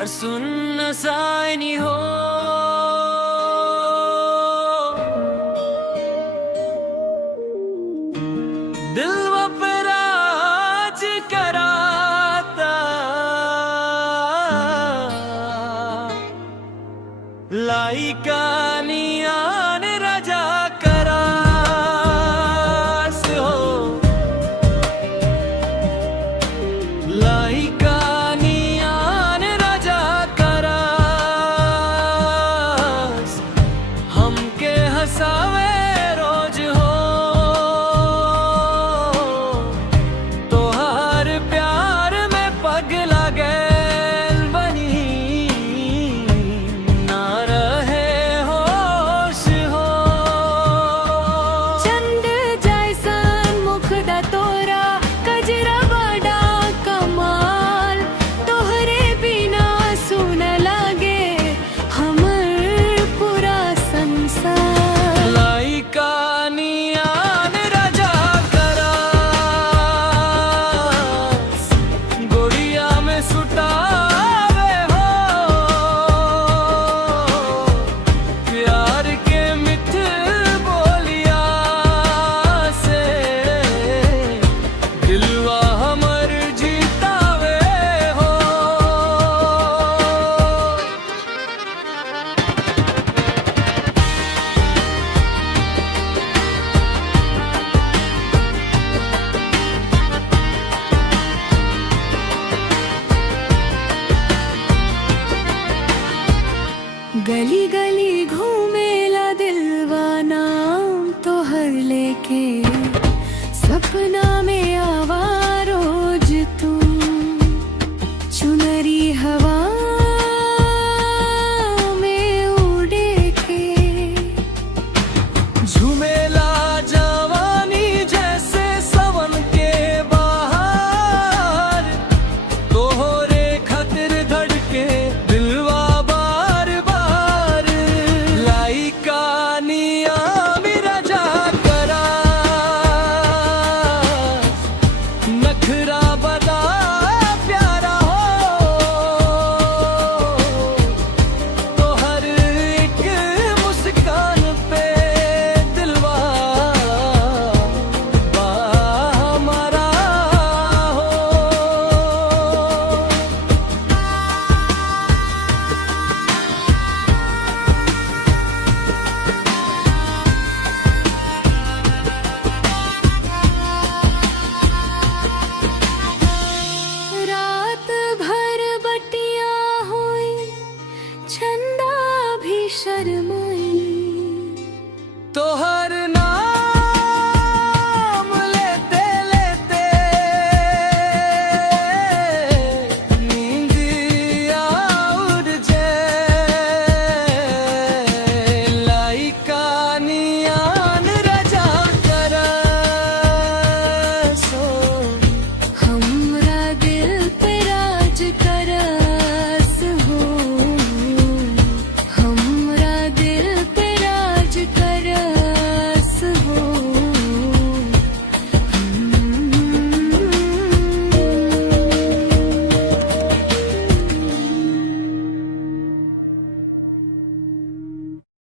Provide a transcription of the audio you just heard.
और सुन्न साइनी हो दिल वो पे राज कराता लाई कानियान राजा करास हो लाई कानियान राजा करास हमके हसावे रोज हो तोहार प्यार में पगला गैल बनी ना रहे होश हो चंद जैसन मुखदा तोरा कजरा बड़ा कमाल तोहरे बिना सुन लागे हमर पूरा संसार लाई कानियान राजा करास गोड़िया में सुटावे हो प्यार के मिठ बोलिया से दिलवा हमर जीतावे हो गली गली